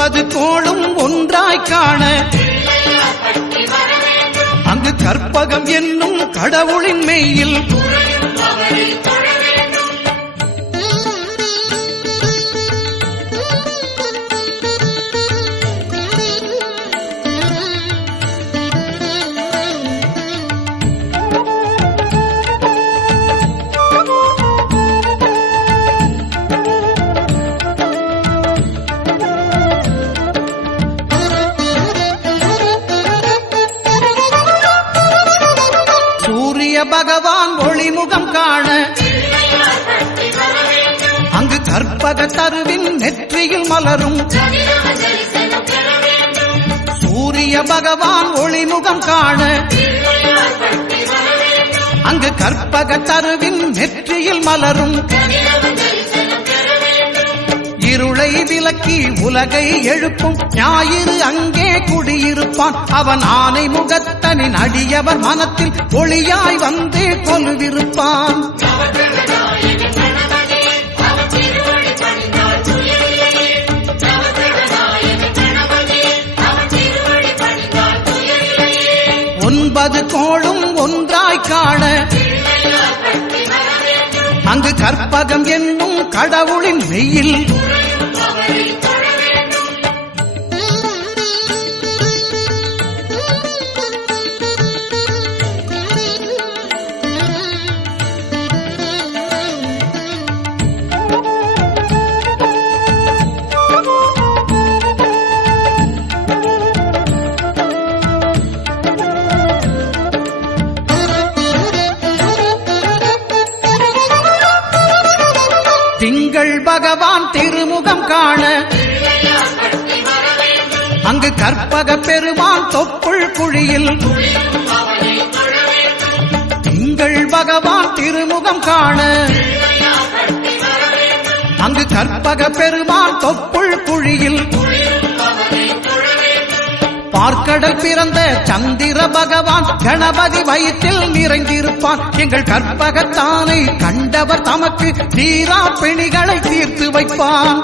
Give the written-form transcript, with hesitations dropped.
9 கோளும் ஒன்றாய் காண அங்கு கற்பகம் என்னும் கடவுளின் மெய்யில் பகவான் ஒளிமுகம் காண அங்கு கற்பக தருவின் நெற்றியில் மலரும் சூரிய பகவான் ஒளிமுகம் காண அங்கு கற்பக தருவின் நெற்றியில் மலரும் இருளை விலக்கி உலகை எழுப்பும் ஞாயிறு அங்கே குடியிருப்பான் அவன் ஆனை முகத்தனின் அடியவர் மனத்தில் ஒளியாய் வந்து கொலுவிருப்பான் ஒன்பது கோளும் ஒன்றாய் காண அங்கு கற்பகம் என்னும் கடவுளின் மெய்யில் திங்கள் பகவான் திருமுகம் காண அங்கு கற்பக பெருமான் தொப்புள் குழியில் திங்கள் பகவான் திருமுகம் காண அங்கு கற்பக பெருமான் தொப்புள் குழியில் பார்க்கடல் பிறந்த சந்திர பகவான் கணபதி வயிற்றில் நிறைந்திருப்பான் எங்கள் கற்பகத்தானை கண்டவர் தமக்கு தீரா பிணிகளை தீர்த்து வைப்பான்